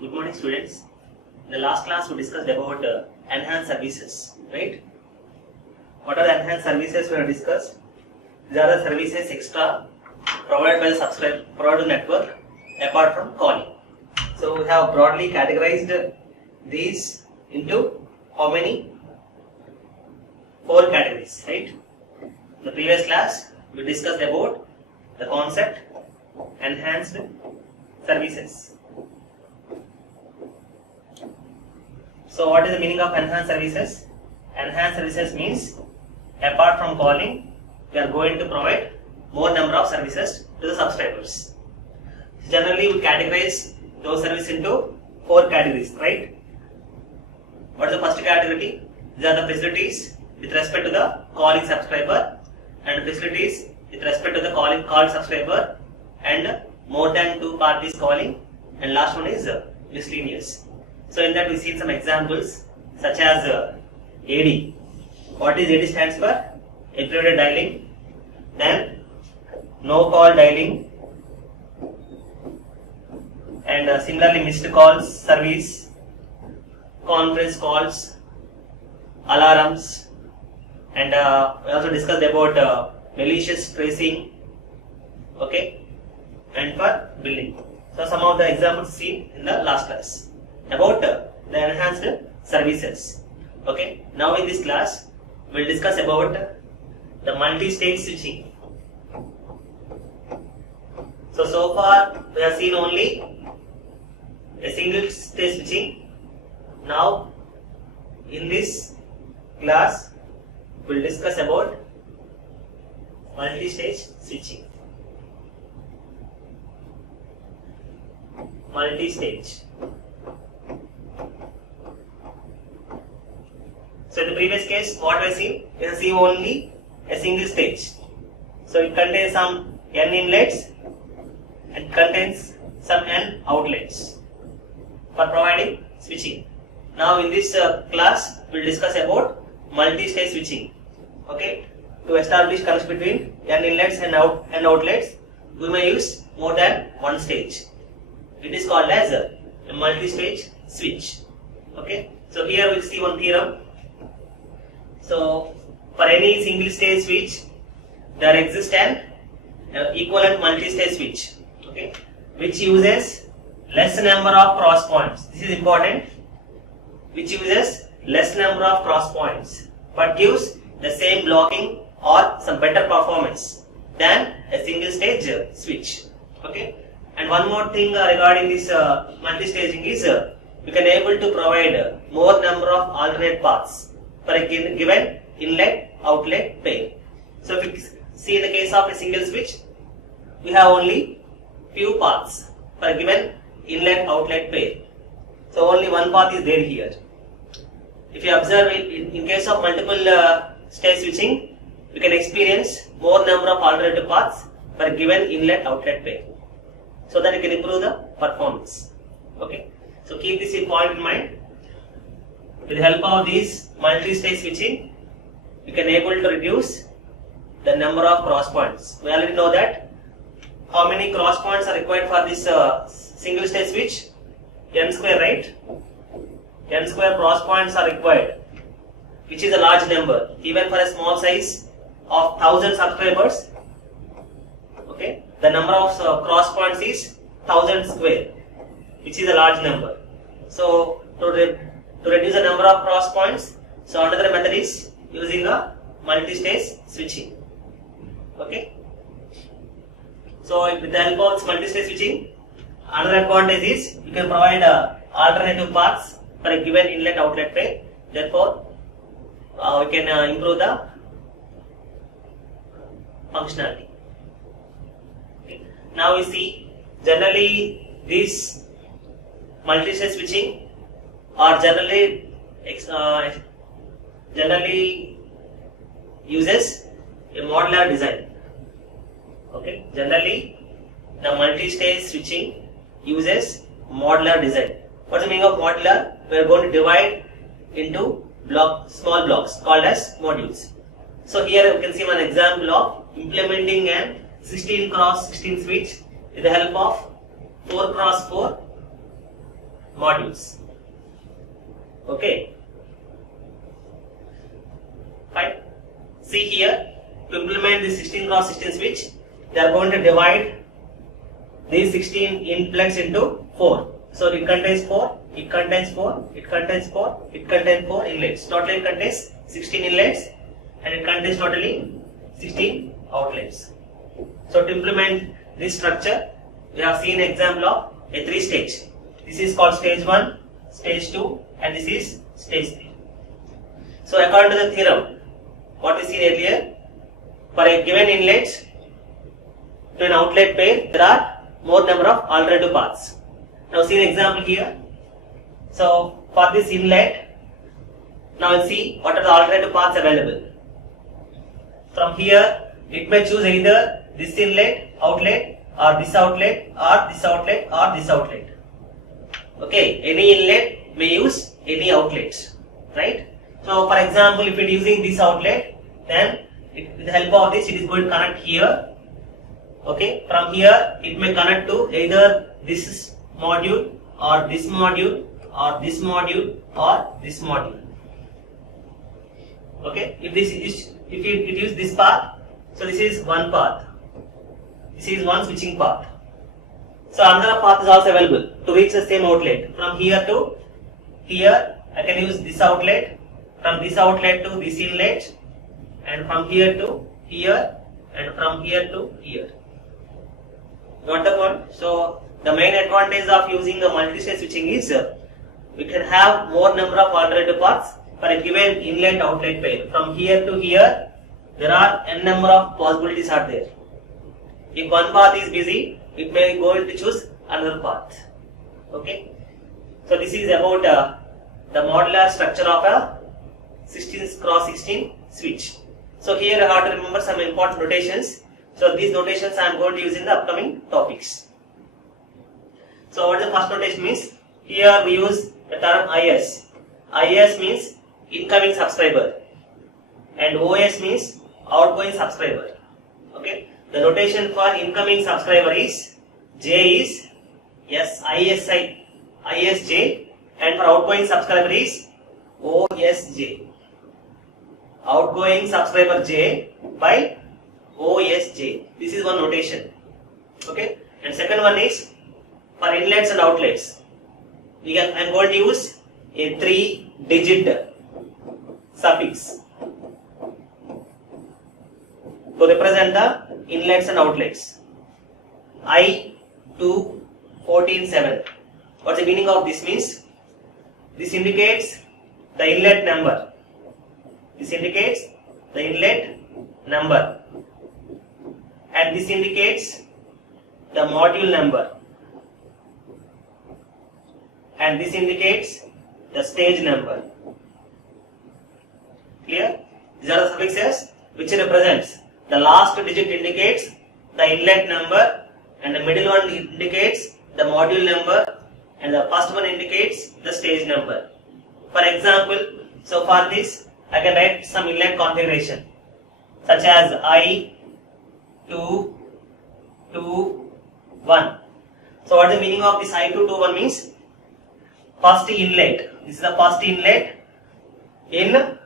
Good morning, students. In the last class, we discussed about enhanced services, right? What are the enhanced services we have discussed? These are the services extra provided by the provider network apart from calling. So we have broadly categorized these into how many? 4 categories, right? In the previous class, we discussed about the concept enhanced services. So what is the meaning of enhanced services? Enhanced services means apart from calling, we are going to provide more number of services to the subscribers. Generally, we categorize those services into 4 categories, right? What is the first category? These are the facilities with respect to the calling subscriber and facilities with respect to the called subscriber and more than 2 parties calling, and last one is miscellaneous. So in that we see some examples such as AD. What is AD stands for? Everyday dialing, then no call dialing, and similarly missed calls service, conference calls, alarms, and we also discussed about malicious tracing, okay, and for billing. So some of the examples seen in the last class about the enhanced services. Okay, now in this class we will discuss about the multi-stage switching. So far we have seen only a single stage switching. Now in this class we will discuss about multi-stage switching. Multi-stage. So in the previous case, what we have seen? We have seen only a single stage. So it contains some N inlets and contains some N outlets for providing switching. Now in this class, we will discuss about multi-stage switching. Okay, to establish connection between N inlets and outlets, we may use more than one stage. It is called as a multi-stage switch. Okay, so here we will see one theorem. So for any single stage switch, there exists an equivalent multi-stage switch, okay, which uses less number of cross points. This is important. Which uses less number of cross points, but gives the same blocking or some better performance than a single stage switch. Okay. And one more thing regarding this multi-staging is we can able to provide more number of alternate paths for a given inlet outlet pair. So if you see in the case of a single switch, we have only few paths for a given inlet outlet pair. So only one path is there here. If you observe it, in case of multiple stage switching, we can experience more number of alternative paths for a given inlet outlet pair, so that you can improve the performance. Okay, so keep this in point in mind. With the help of these multi-stage switching, we can able to reduce the number of cross points. We already know that how many cross points are required for this single stage switch? N square, right? N square cross points are required, which is a large number. Even for a small size of 1000 subscribers, okay, the number of cross points is 1000 square, which is a large number. So to reduce the number of cross points, so another method is using a multi-stage switching. Okay. So with the help of this multi-stage switching, another advantage is you can provide alternative paths for a given inlet outlet pair. Therefore, we can improve the functionality. Okay. Now we see generally these multi-stage switching are generally uses a modular design. Okay, generally the multi-stage switching uses modular design. What's the meaning of modular? We are going to divide into small blocks called as modules. So here you can see one example of implementing an 16x16 switch with the help of 4x4 modules. Okay. Fine. See here, to implement the 16 cross 16 switch, they are going to divide these 16 inlets into 4. So it contains 4, it contains 4, it contains 4, it contains 4 inlets. Totally it contains 16 inlets and it contains totally 16 outlets. So to implement this structure, we have seen an example of a 3-stage. This is called stage 1, stage 2 and this is stage 3. So according to the theorem, what we seen earlier, for a given inlet to an outlet pair, there are more number of alternative paths. Now see an example here. So for this inlet, now we'll see what are the alternative paths available. From here, it may choose either this inlet, outlet, or this outlet, or this outlet, or this outlet. Okay, any inlet may use any outlet, right? So for example, if it is using this outlet, then with the help of this, it is going to connect here. Okay, from here it may connect to either this module or this module or this module or this module. Okay, if it use this path, so this is one path. This is one switching path. So another path is also available to reach the same outlet. From here to here, I can use this outlet. From this outlet to this inlet, and from here to here, and from here to here. Got the point? So the main advantage of using a multi-stage switching is we can have more number of alternative paths for a given inlet outlet pair. From here to here, there are n number of possibilities are there. If one path is busy, it may go to choose another path. Okay. So this is about the modular structure of a 16 cross 16 switch. So here I have to remember some important notations. So these notations I am going to use in the upcoming topics. So what the first notation means? Here we use the term IS. IS means incoming subscriber and OS means outgoing subscriber. Okay. The notation for incoming subscriber is J is ISJ, and for outgoing subscriber is OSJ. Outgoing subscriber J by OSJ. This is one notation. Okay. And second one is for inlets and outlets. I am going to use a 3-digit suffix to represent the inlets and outlets. I2-14-7. What's the meaning of this means? This indicates the inlet number. This indicates the inlet number. And this indicates the module number. And this indicates the stage number. Clear? These are the suffixes which represents. The last digit indicates the inlet number and the middle one indicates the module number and the first one indicates the stage number. For example, so for this I can write some inlet configuration such as I2-2-1. So what is the meaning of this I2-2-1 means? First inlet. This is the first inlet in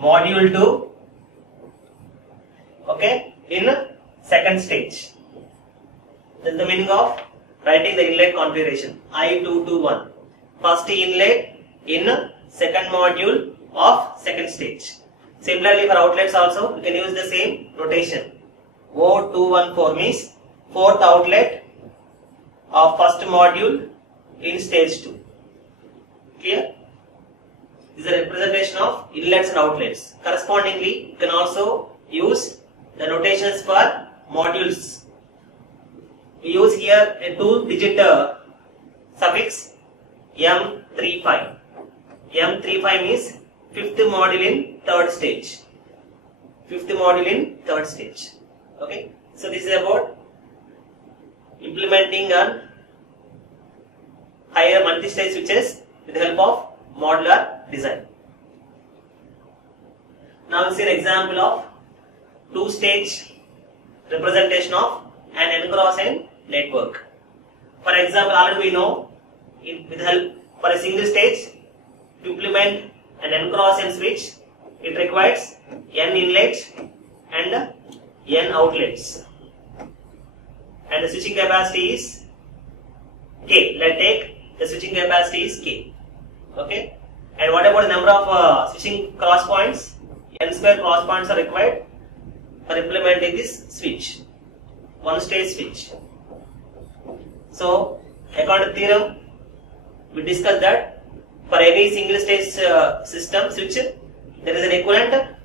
module 2. Okay, in second stage. That's the meaning of writing the inlet configuration. I2-2-1. First inlet in second module of second stage. Similarly for outlets also, we can use the same notation. O214 means fourth outlet of first module in stage 2. Clear? This is a representation of inlets and outlets. Correspondingly, you can also use the notations for modules. We use here a 2-digit suffix M35. M35 means fifth module in third stage. Fifth module in third stage. Okay. So this is about implementing on higher multi-stage switches with the help of modular design. Now we see an example of 2-stage representation of an n cross n network. For example, already we know with help for a single stage to implement an N cross N switch, it requires N inlets and N outlets, and the switching capacity is K. Let's take the switching capacity is K. Okay. And what about the number of switching cross points? N square cross points are required for implementing this switch, one stage switch. So, according to theorem, we discussed that for every single stage system switch, there is an equivalent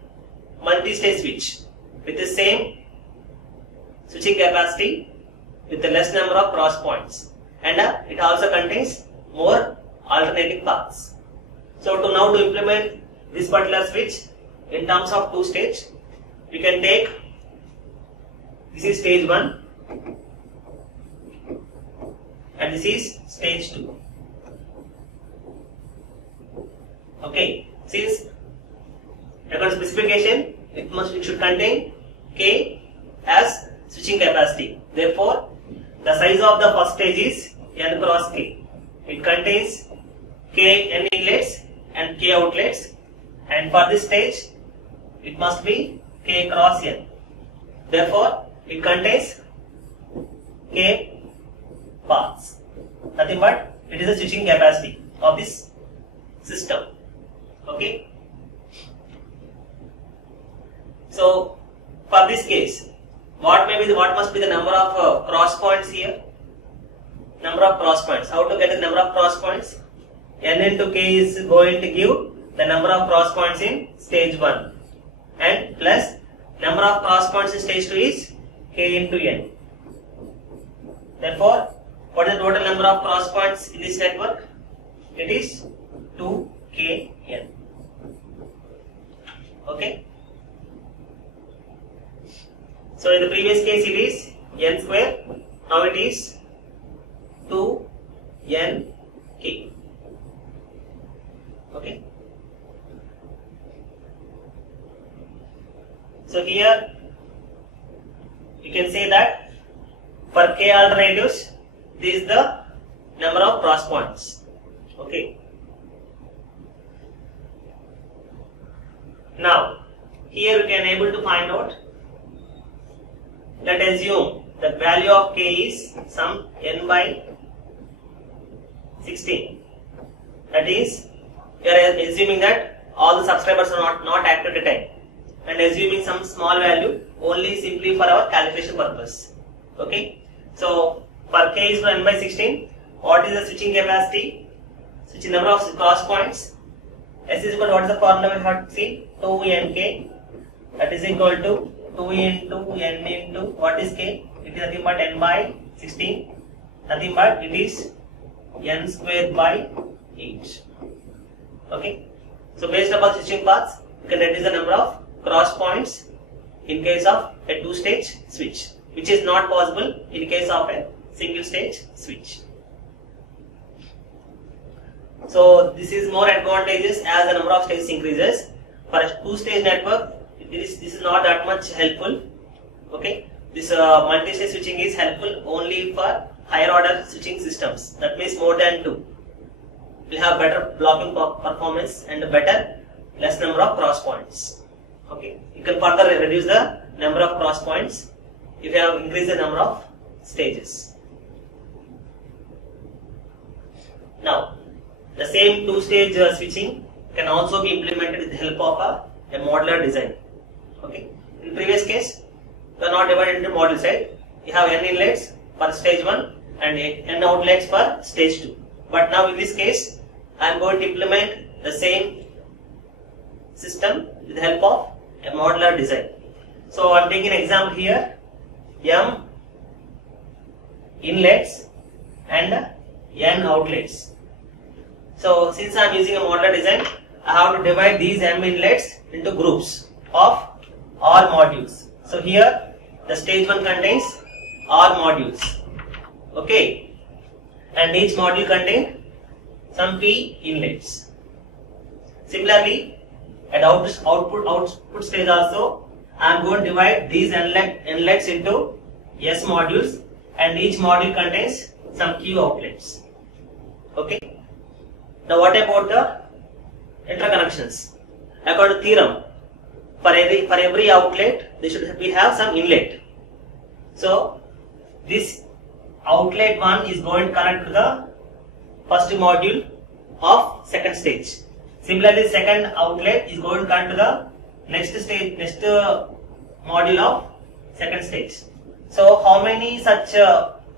multi-stage switch with the same switching capacity with the less number of cross points, and it also contains more alternating paths. So, to implement this particular switch in terms of two stage, we can take, this is stage 1 and this is stage 2. Okay, since according to specification, it should contain K as switching capacity. Therefore, the size of the first stage is N cross K. It contains K N inlets and K outlets, and for this stage, it must be K cross N. Therefore, it contains K paths. Nothing but it is the switching capacity of this system. Okay. So, for this case, what must be the number of cross points here? Number of cross points. How to get the number of cross points? N into K is going to give the number of cross points in stage 1, and plus number of cross points in stage 2 is K into N. Therefore, what is the total number of cross points in this network? It is 2Kn. Okay. So in the previous case it is N square, now it is 2Nk. Okay. So here you can say that for K alternatives, this is the number of cross points. Okay. Now here we can able to find out. Let us assume the value of K is some N by 16. That is, we are assuming that all the subscribers are not active at a time, and assuming some small value only simply for our calculation purpose. Okay. So for K is for N by 16, what is the switching capacity? Switching number of cross points. S is equal to, what is the formula we have seen? 2Nk. That is equal to 2 into N into, what is K? It is nothing but N by 16. Nothing but it is N square by 8. Okay. So based upon switching paths, you can reduce the number of cross points in case of a two-stage switch, which is not possible in case of a single-stage switch. So this is more advantageous as the number of stages increases. For a two-stage network, this is not that much helpful. Okay, this multi-stage switching is helpful only for higher order switching systems. That means more than 2. We have better blocking performance and better less number of cross points. Okay, you can further reduce the number of cross points if you have increased the number of stages. Now, the same two-stage switching can also be implemented with the help of a modular design. Okay. In previous case, we are not divided into modules, right? You have N inlets for stage 1 and N outlets for stage 2. But now in this case, I am going to implement the same system with the help of a modular design. So I am taking an example here, M inlets and N outlets. So since I am using a modular design, I have to divide these M inlets into groups of all modules. So here the stage 1 contains all modules. Okay, and each module contains some P inlets. Similarly, at output stage also, I am going to divide these inlets into S modules, and each module contains some Q outlets. Okay. Now what about the interconnections? According to theorem, for every outlet we have some inlet. So this outlet 1 is going to connect to the first module of second stage. Similarly, second outlet is going to connect to the next module of second stage. So how many such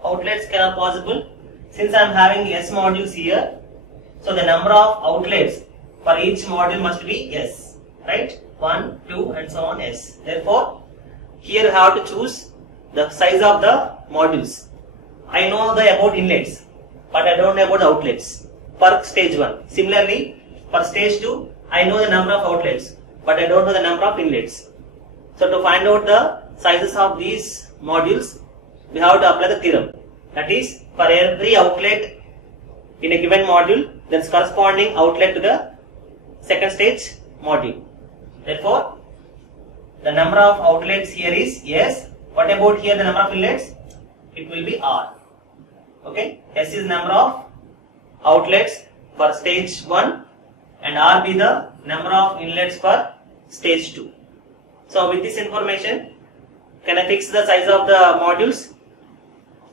outlets are possible? Since I am having S modules here, so the number of outlets for each module must be S, right? 1, 2 and so on S. Therefore, here you have to choose the size of the modules. I know about inlets, but I don't know about outlets for stage 1. Similarly, for stage 2, I know the number of outlets, but I don't know the number of inlets. So to find out the sizes of these modules, we have to apply the theorem. That is, for every outlet in a given module, then corresponding outlet to the second stage module. Therefore, the number of outlets here is S. What about here the number of inlets? It will be R. Okay, S is number of outlets for stage 1 and R be the number of inlets for stage 2. So with this information, can I fix the size of the modules?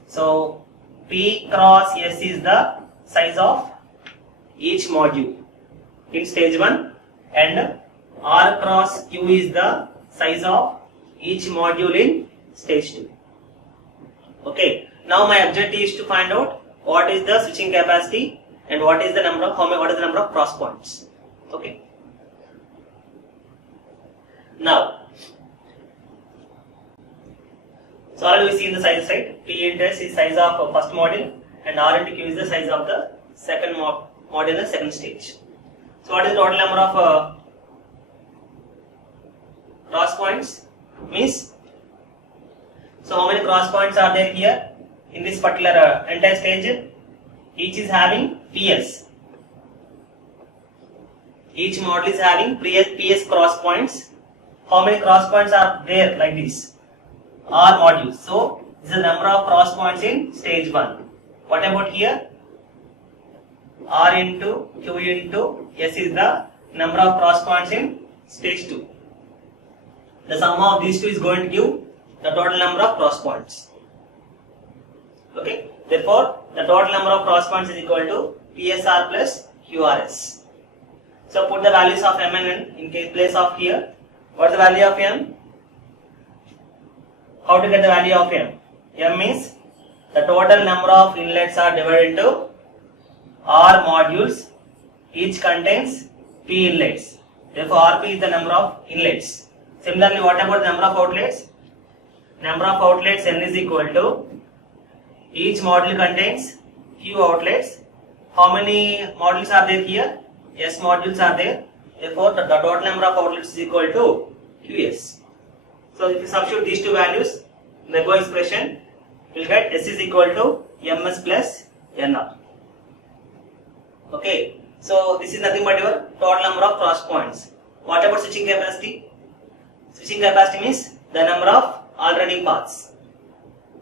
So P cross S is the size of each module in stage 1 and R cross Q is the size of each module in stage 2. Okay, now my objective is to find out what is the switching capacity and what is the number of cross points. Okay. Now, so already we see in the size, right? P into S is size of first module and R into Q is the size of the second module in the second stage. So what is the total number of cross points? Means, so how many cross points are there here in this particular entire stage? Each is having PS. Each module is having PS cross points. How many cross points are there like this? R modules. So this is the number of cross points in stage 1. What about here? R into Q into S is the number of cross points in stage 2. The sum of these two is going to give the total number of cross points. Okay. Therefore, the total number of cross points is equal to PSR plus QRS. So put the values of M and N in place of here. What is the value of M? How to get the value of M? M means the total number of inlets are divided into R modules. Each contains P inlets. Therefore, RP is the number of inlets. Similarly, what about the number of outlets? Number of outlets N is equal to each module contains Q outlets. How many modules are there here? S modules are there. Therefore, the total number of outlets is equal to QS. So, if you substitute these two values in the above expression, we will get S is equal to MS plus NR. Okay. So, this is nothing but your total number of cross points. What about switching capacity? Switching capacity means the number of alternating paths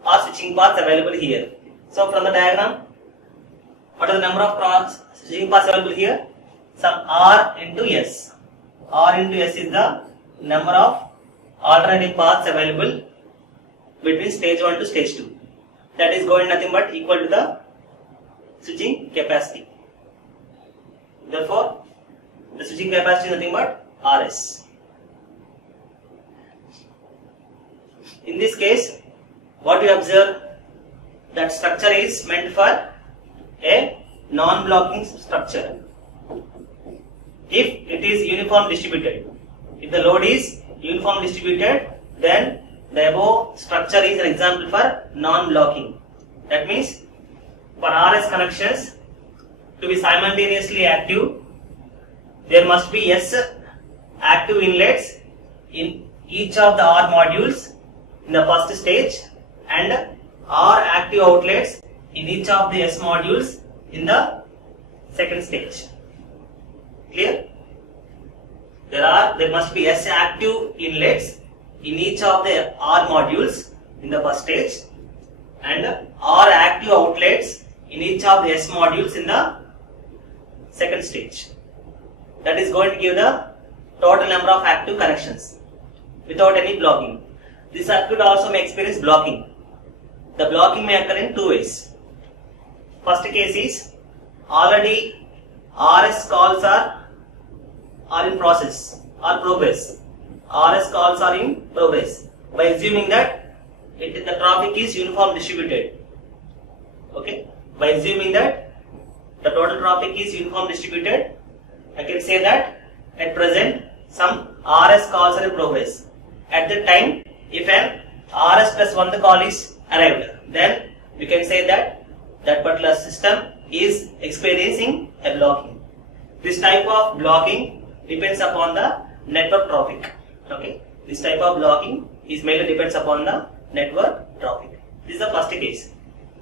or switching paths available here. So, from the diagram, what is the number of switching paths available here? Some R into S. R into S is the number of alternating paths available between stage 1 to stage 2. That is going nothing but equal to the switching capacity. Therefore, the switching capacity is nothing but RS. In this case, what we observe, that structure is meant for a non-blocking structure. If it is uniform distributed, if the load is uniform distributed, then the above structure is an example for non-blocking. That means for RS connections to be simultaneously active, there must be S active inlets in each of the R modules in the first stage and R active outlets in each of the S modules in the second stage. Clear? There must be S active inlets in each of the R modules in the first stage and R active outlets in each of the S modules in the second stage. That is going to give the total number of active connections without any blocking. This circuit also may experience blocking. The blocking may occur in two ways. First case is already RS calls are in process or progress. RS calls are in progress by assuming that the traffic is uniform distributed. Okay, by assuming that the total traffic is uniform distributed, I can say that at present some RS calls are in progress. At the time, if an RS plus 1 call is arrived, then we can say that that particular system is experiencing a blocking. This type of blocking depends upon the network traffic. Okay, this type of blocking is mainly depends upon the network traffic. This is the first case.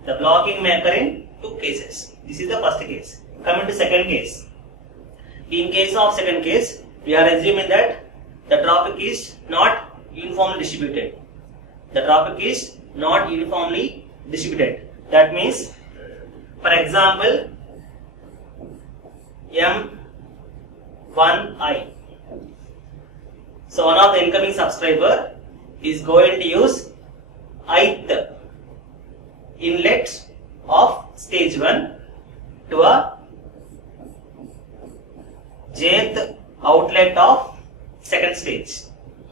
The blocking may occur in two cases. This is the first case. Coming to second case. In case of second case, we are assuming that the traffic is not uniformly distributed. The traffic is not uniformly distributed. That means, for example, M1I. So one of the incoming subscriber is going to use ith inlet of stage 1 to a jth outlet of second stage.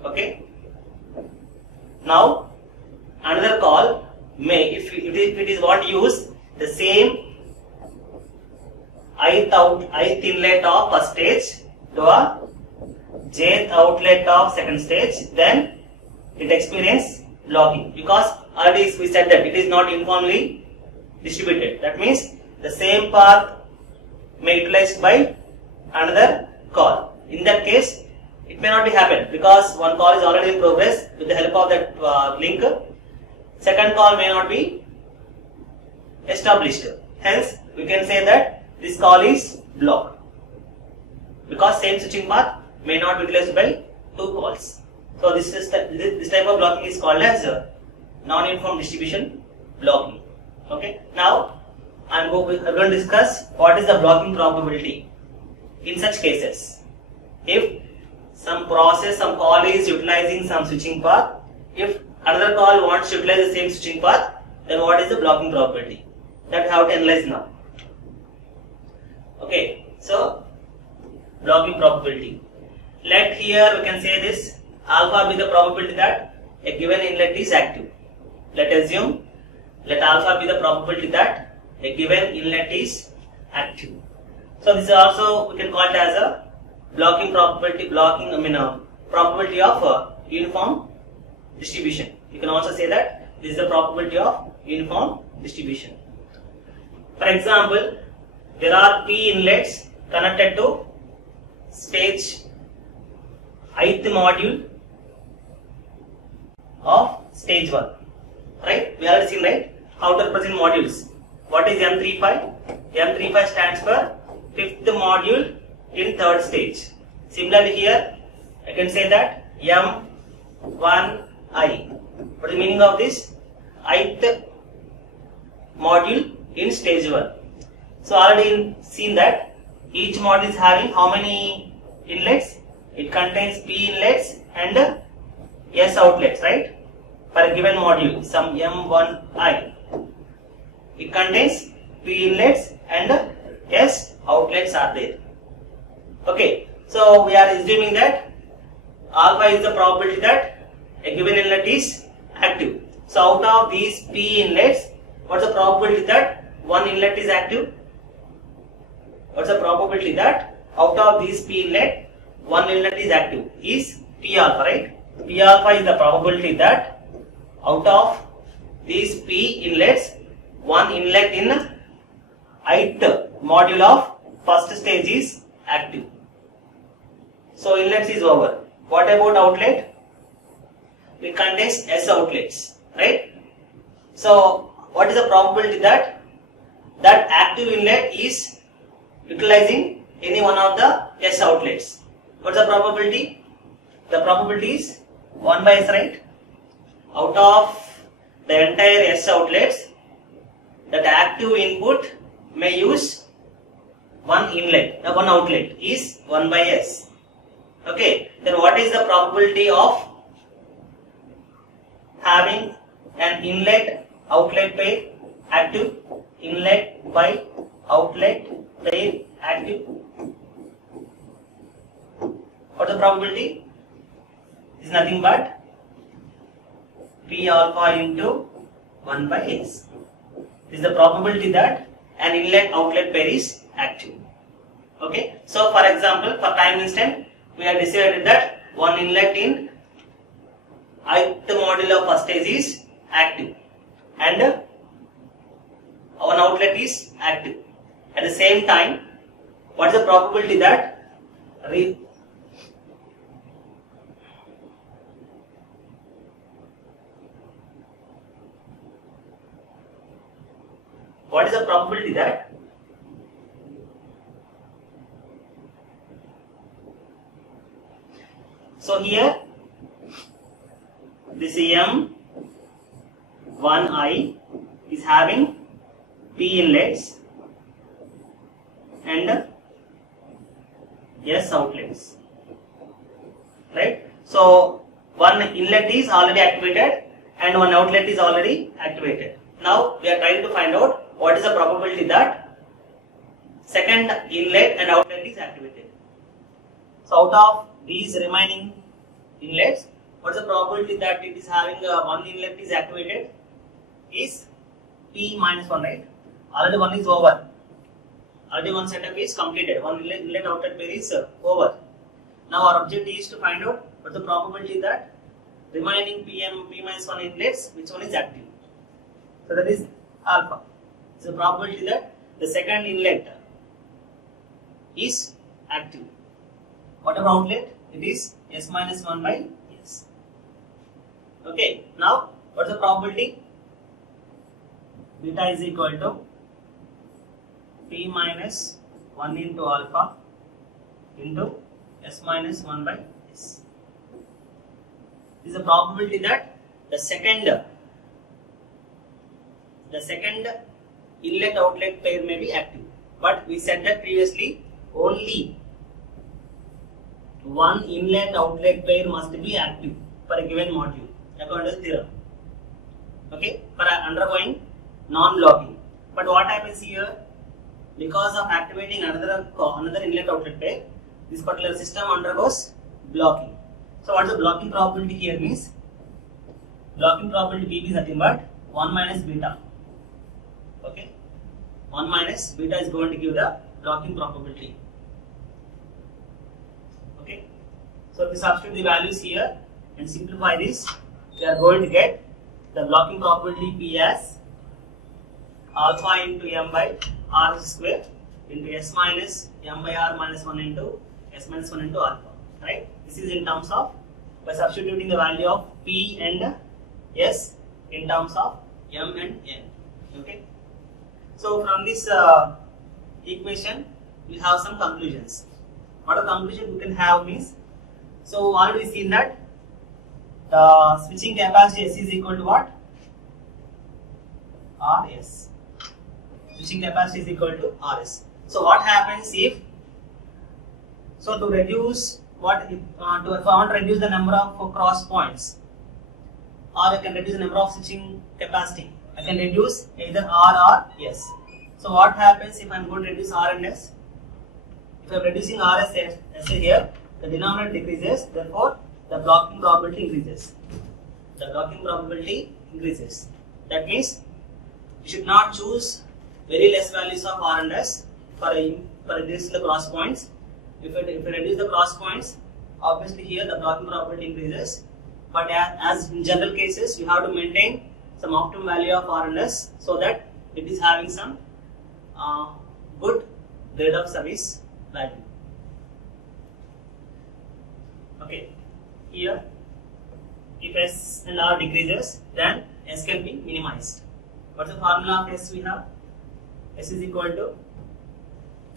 Okay. Now another call may, if it is want to use the same ith inlet of first stage to a jth outlet of second stage, then it experience blocking, because already we said that it is not uniformly distributed. That means the same path may be utilized by another call. In that case, it may not be happen because one call is already in progress. With the help of that link, second call may not be established. Hence, we can say that this call is blocked because same switching path may not be utilized by two calls. So this type of blocking is called as non-uniform distribution blocking. Okay. Now I am going to discuss what is the blocking probability in such cases. If some process, some call is utilizing some switching path, if another call wants to utilize the same switching path, then what is the blocking probability? That we have to analyze now. Okay. So blocking probability. Let here we can say this alpha be the probability that a given inlet is active. Let alpha be the probability that a given inlet is active. So this is also we can call it as a blocking probability, probability of uniform distribution. You can also say that this is the probability of uniform distribution. For example, there are P inlets connected to stage ith module of stage 1. Right? We already seen, right, how to represent modules. What is M35? M35 stands for fifth module in third stage. Similarly here, I can say that M1I. What is the meaning of this? Ith module in stage 1. So already seen that each module is having how many inlets? It contains P inlets and S outlets, right? For a given module, some M1I. It contains P inlets and S outlets are there. Okay, so we are assuming that alpha is the probability that a given inlet is active. So out of these P inlets, what's the probability that one inlet is active? What's the probability that out of these P inlet, one inlet is active? Is P alpha, right? P alpha is the probability that out of these P inlets, one inlet in ith module of first stage is active. So inlets is over. What about outlet? It contains S outlets, right? So what is the probability that that active inlet is utilizing any one of the S outlets? What's the probability? The probability is 1 by S, right? Out of the entire S outlets, that active input may use one inlet, one outlet is 1 by S. Okay, then what is the probability of having an inlet outlet pair active? Inlet by outlet pair active. What is the probability? Is nothing but P alpha into 1 by S. This is the probability that an inlet outlet pair is active. Okay, so for example, for time instant, we have decided that one inlet in ith module of first stage is active and one outlet is active. At the same time, what is the probability that what is the probability that so here this M1I is having P inlets and S outlets, right? So one inlet is already activated and one outlet is already activated. Now we are trying to find out what is the probability that second inlet and outlet is activated. So out of these remaining inlets, what is the probability that it is having one inlet is activated? Is P minus 1, right? Already one is over. Already one setup is completed. One inlet outlet pair is over. Now our objective is to find out what is the probability that remaining P minus 1 inlets, which one is active. So that is alpha. So the probability that the second inlet is active. Whatever outlet, it is S minus 1 by S. Okay, now what is the probability? Beta is equal to P minus 1 into alpha into S minus 1 by S. This is the probability that the second inlet outlet pair may be active. But we said that previously only one inlet outlet pair must be active for a given module according to the theorem. Okay, for undergoing non-blocking. But what happens here? Because of activating another inlet outlet pair, this particular system undergoes blocking. So what is the blocking probability here means? Blocking probability BB is nothing but 1 minus beta. Okay, 1 minus beta is going to give the blocking probability. Okay, so if we substitute the values here and simplify this, we are going to get the blocking probability P as alpha into M by R square into S minus M by R minus 1 into S minus 1 into alpha, right? This is in terms of by substituting the value of P and S in terms of M and N. Okay, so from this equation we have some conclusions. What a conclusion we can have means, so already seen that the switching capacity S is equal to what? Rs. Switching capacity is equal to Rs. So what happens if, so to reduce what if I want to reduce the number of cross points, or I can reduce the number of switching capacity, I can reduce either R or S. So what happens if I am going to reduce R and S? If I am reducing Rs S here, the denominator decreases, therefore the blocking probability increases. The blocking probability increases. That means you should not choose very less values of R and S for reducing the cross points. If you reduce the cross points, obviously here the blocking probability increases. But as in general cases, we have to maintain some optimum value of R and S so that it is having some good grade of service value. Okay, here if S and R decreases, then S can be minimized. What's the formula of S we have? S is equal to,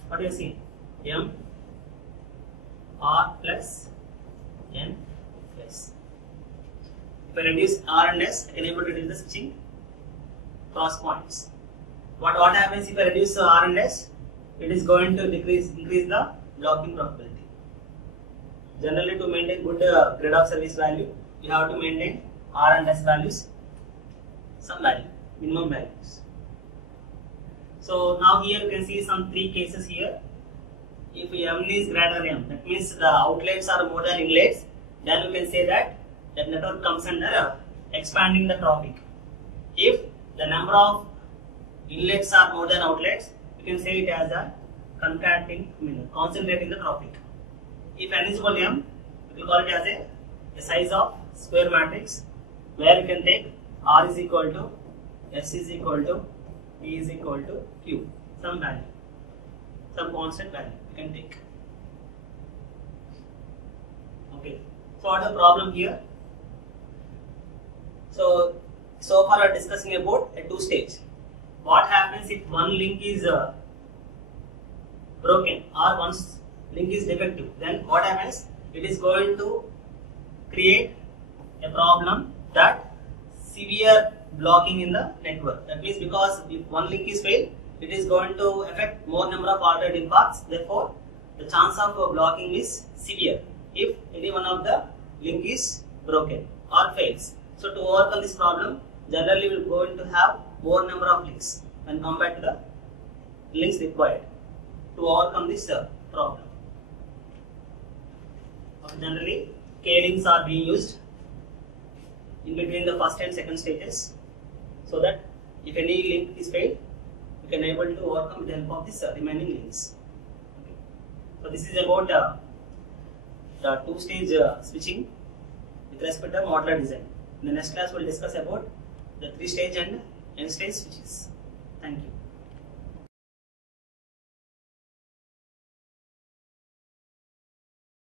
what do you see? M R plus N plus. If I reduce R and S, I can able to reduce the switching cross points. What happens if I reduce R and S? it is going to increase the blocking probability. Generally, to maintain good grade of service value, you have to maintain R and S values, some value, minimum values. So now here you can see some 3 cases here. If M is greater than M, that means the outlets are more than inlets, then you can say that network comes under expanding the traffic. If the number of inlets are more than outlets, you can say it as a concentrating the traffic. If N is equal to M, we will call it as a size of square matrix, where you can take R is equal to S is equal to P is equal to Q, some value, some constant value you can take. Okay, so what is the problem here? So far we are discussing about a 2-stage. What happens if one link is broken or one link is defective? Then what happens? It is going to create a problem that severe blocking in the network. That means because if one link is failed, it is going to affect more number of alternating paths. Therefore, the chance of blocking is severe if any one of the link is broken or fails. So to overcome this problem, generally we are going to have more number of links when compared to the links required to overcome this problem. Generally, K links are being used in between the first and second stages, so that if any link is failed, you can able to overcome with the help of this remaining links. Okay. So this is about the 2-stage switching with respect to modular design. In the next class, we will discuss about the 3-stage and N-stage switches. Thank you.